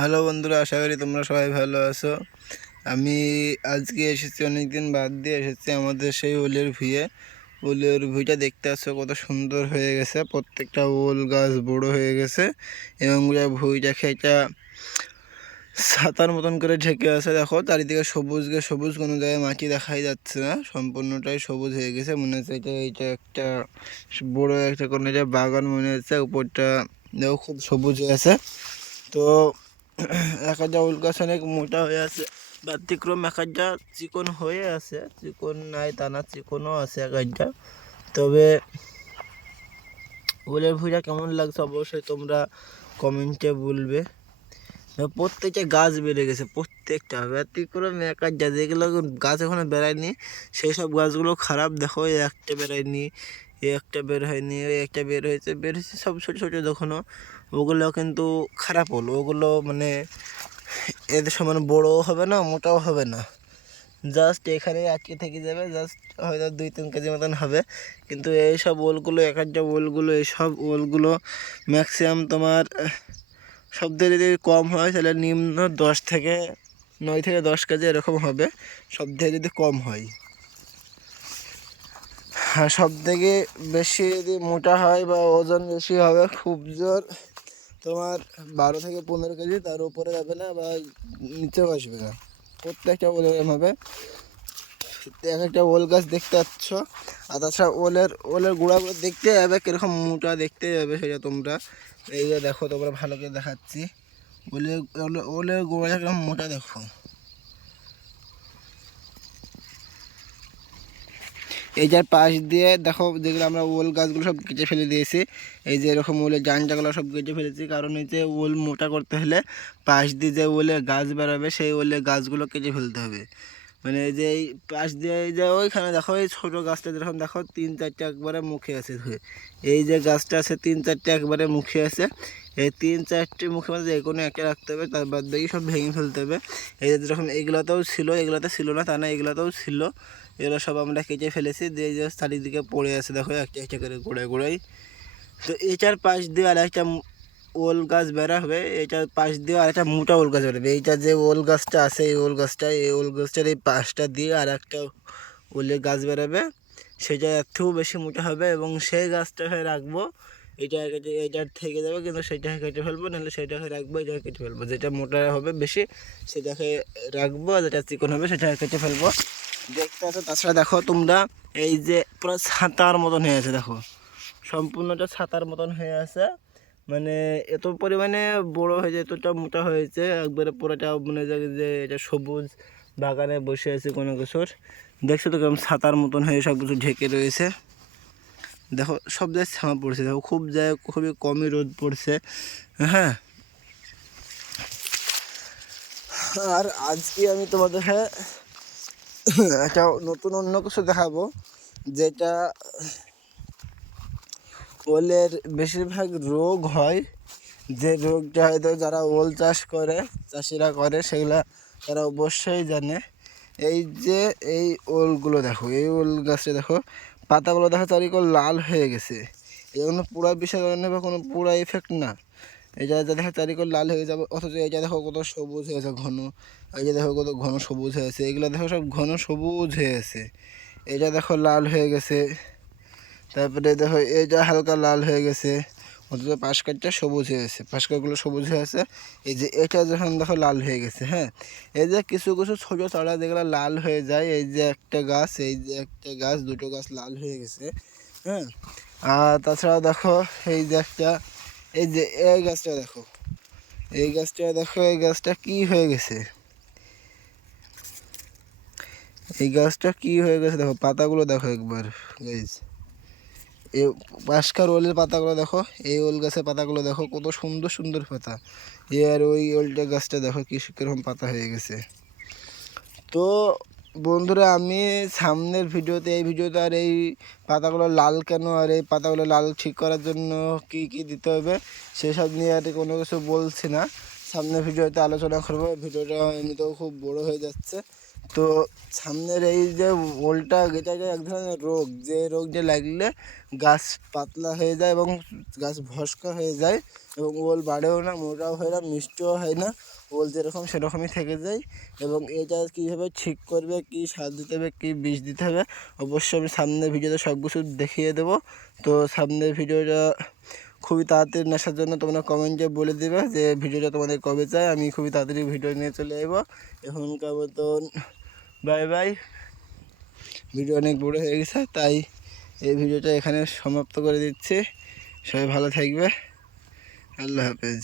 Hello বন্ধুরা, আশা করি তোমরা সবাই ভালো আছো। আমি আজকে এসেছি, অনেক দিন বাদ দিয়ে এসেছি আমাদের সেই ওলের ভুঁইয়ে। ওলের ভুঁইটা দেখতে আসছো কত সুন্দর হয়ে গেছে, প্রত্যেকটা ওল গাছ বড় হয়ে গেছে এবং ভুঁইটাকে এটা ছাতার মতন করে ঢেকে আছে। দেখো চারিদিকে সবুজ সবুজ, কোনো জায়গায় মাটি দেখাই যাচ্ছে না, সম্পূর্ণটাই সবুজ হয়ে গেছে। মনে হচ্ছে এটা একটা বড় একটা কোনো বাগান মনে হচ্ছে। উপরটা দেখো খুব সবুজ হয়ে আছে। তো এক একটা উল গাছ অনেক মোটা হয়ে আছে, ব্যতিক্রম এক একটা চিকন হয়ে আছে, চিকন নাই তা না, চিকনও আছে এক একটা। তবে উলের ভুঁইটা কেমন লাগছে অবশ্যই তোমরা কমেন্টে বলবে। প্রত্যেকটা গাছ বেড়ে গেছে, প্রত্যেকটা ব্যতিক্রম এক একটা, যেগুলো গাছ এখনো বেড়ায়নি সেই সব গাছগুলো খারাপ। দেখো এই একটা বেড়ায়নি, এই একটা বের হয়নি, ওই একটা বের হয়েছে সব ছোটো ছোটো যখনও, ওগুলো কিন্তু খারাপ হলো। ওগুলো মানে এদের সমান বড়ও হবে না, মোটাও হবে না, জাস্ট এখানে আটকে থেকে যাবে, জাস্ট হয়তো 2-3 কেজি মতন হবে। কিন্তু এইসব ওলগুলো এক একটা ওলগুলো, এইসব ওলগুলো ম্যাক্সিমাম তোমার সব থেকে যদি কম হয় তাহলে নিম্ন 9 থেকে 10 কেজি এরকম হবে, সব থেকে যদি কম হয়। আর সব থেকে বেশি যদি মোটা হয় বা ওজন বেশি হবে, খুব জোর তোমার 12 থেকে 15 কেজি, তার উপরে যাবে না বা নিচেও আসবে না। প্রত্যেকটা ওল এরকম হবে। এক একটা ওল গাছ দেখতে পাচ্ছ। আর তাছাড়া ওলের গোড়াগুলো দেখতে যাবে কীরকম মোটা দেখতে যাবে, সেটা তোমরা এই যে দেখো, তোমরা ভালো করে দেখাচ্ছি। ওলের ওলের গোড়াটা কীরকম মোটা দেখো। এই যার পাশ দিয়ে দেখো, যেগুলো আমরা ওল গাছগুলো সব কেটে ফেলে দিয়েছি, এই যে এরকম ওলের ডাঁটাগুলো সব কেটে ফেলেছি, কারণ এই যে ওল মোটা করতে হলে পাশ দিয়ে যে ওলের গাছ বেরোবে সেই ওলের গাছগুলো কেটে ফেলতে হবে। মানে এই যে এই পাশ দিয়ে এই যে ওইখানে দেখো, এই ছোটো গাছটা যেরকম দেখো 3-4টে একবারে মুখে আছে ধুয়ে, এই যে গাছটা আছে 3-4টে একবারে মুখে আছে, এই 3-4টে মুখে মধ্যে যে কোনো একটা রাখতে হবে, তার বাদ বাকি সব ভেঙে ফেলতে হবে। এই যে যেরকম এগুলোতেও ছিল, এগুলোতে ছিল না তা না, এগুলোতেও ছিল, এগুলো সব আমরা কেটে ফেলেছি। দিয়ে যে চারিদিকে পড়ে আছে দেখো একটা একটা করে গোড়ায় গোড়ায়। তো এটার পাশ দিয়ে আর একটা ওল গাছ বেরা হবে, এটার পাশ দিয়ে আর একটা মোটা ওল গাছ বেরোবে। এইটা যে ওল গাছটা আছে, এই ওল গাছটার এই পাশটা দিয়ে আর একটা ওলের গাছ বেরোবে, সেটা এর থেকেও বেশি মোটা হবে এবং সেই গাছটাকে রাখবো। এটা কেটে এইটার থেকে যাবে, কিন্তু সেটাকে কেটে ফেলবো, নাহলে সেটাকে রাখবো, এটাকে কেটে ফেলবো। যেটা মোটা হবে বেশি সেটাকে রাখবো, আর যেটা চিকন হবে সেটাকে কেটে ফেলবো। দেখতে আছে। তাছাড়া দেখো তোমরা, এই যে পুরো ছাতার মতন হয়ে আছে, দেখো সম্পূর্ণটা ছাতার মতন হয়ে আছে। মানে এত পরিমাণে বড় হয়েছে, এতটা মোটা হয়েছে একবারে পুরোটা, মনে যায় যে এটা সবুজ বাগানে বসে আছে কোনো কিছুর। দেখছো তো কেমন ছাতার মতন হয়ে সব কিছু ঢেকে রয়েছে। দেখো সব জায়গায় ছায়া পড়ছে, দেখো খুব জায়গায় খুবই কমই রোদ পড়ছে। হ্যাঁ, আর আজকে আমি তোমাদের একটা নতুন অন্য কিছু দেখাবো, যেটা ওলের বেশিরভাগ রোগ হয়। যে রোগটা হয়তো যারা ওল চাষ করে, চাষিরা করে, সেগুলা তারা অবশ্যই জানে। এই যে এই ওলগুলো দেখো, এই ওল গাছটা দেখো, পাতাগুলো দেখো চারিদিকে লাল হয়ে গেছে। এগুলো পুরা বিষয় কারণে বা কোনো পুরা এফেক্ট না, এটা দেখো চারিদিকে লাল হয়ে যাবে, অথচ এটা দেখো কত সবুজ হয়েছে ঘন। এই যে দেখো কত ঘন সবুজ হয়েছে, এগুলো দেখো সব ঘন সবুজ হয়ে আছে। এটা দেখো লাল হয়ে গেছে, তারপরে দেখো এটা হালকা লাল হয়ে গেছে, অথচ পাশকারটা সবুজ হয়ে গেছে, পাশকারগুলো সবুজ হয়ে আছে। এই যে এটা যখন দেখো লাল হয়ে গেছে। হ্যাঁ, এই যে কিছু কিছু ছোটো চারা যেগুলো লাল হয়ে যায়, এই যে একটা গাছ, এই যে একটা গাছ, দুটো গাছ লাল হয়ে গেছে। হ্যাঁ, আর তাছাড়া দেখো এই যে একটা, এই যে এই গাছটা দেখো, এই গাছটা দেখো, এই গাছটা কি হয়ে গেছে, এই গাছটা কি হয়ে গেছে দেখো, পাতাগুলো দেখো একবার গাইজ। এই পাশকার ওলের পাতাগুলো দেখো, এই ওল গাছের পাতাগুলো দেখো কত সুন্দর সুন্দর পাতা। আর ওই ওলটা গাছটা দেখো কি কীরকম পাতা হয়ে গেছে। তো বন্ধুরা, আমি সামনের ভিডিওতে, এই ভিডিওতে আর এই পাতাগুলো লাল কেন, আর এই পাতাগুলো লাল ঠিক করার জন্য কি কি দিতে হবে সেসব নিয়ে আর কোনো কিছু বলছি না, সামনের ভিডিওতে আলোচনা করবো। ভিডিওটা এমনিতেও খুব বড় হয়ে যাচ্ছে, তো সামনের এই যে ওলটা এটা যে এক ধরনের রোগ, যে রোগটা লাগলে গাছ পাতলা হয়ে যায় এবং গাছ ভস্কা হয়ে যায় এবং ওল বাড়েও না, মোটাও হয় না, মিষ্টিও হয় না, ওল যেরকম সেরকমই থেকে যায়। এবং এটা কীভাবে ঠিক করবে, কী সার দিতে হবে, কী বিষ দিতে হবে, অবশ্যই আমি সামনের ভিডিওতে সব কিছু দেখিয়ে দেবো। তো সামনের ভিডিওটা খুবই তাড়াতাড়ি নেশার জন্য তোমরা কমেন্টে বলে দেবে যে ভিডিওটা তোমাদের কবে চাই, আমি খুবই তাড়াতাড়ি ভিডিও নিয়ে চলে যাবো। এখনকার মতন বাই বাই। ভিডিও অনেক বড় হয়ে গেছে, তাই এই ভিডিওটা এখানে সমাপ্ত করে দিচ্ছি। সবাই ভালো থাকবে, আল্লাহ হাফেজ।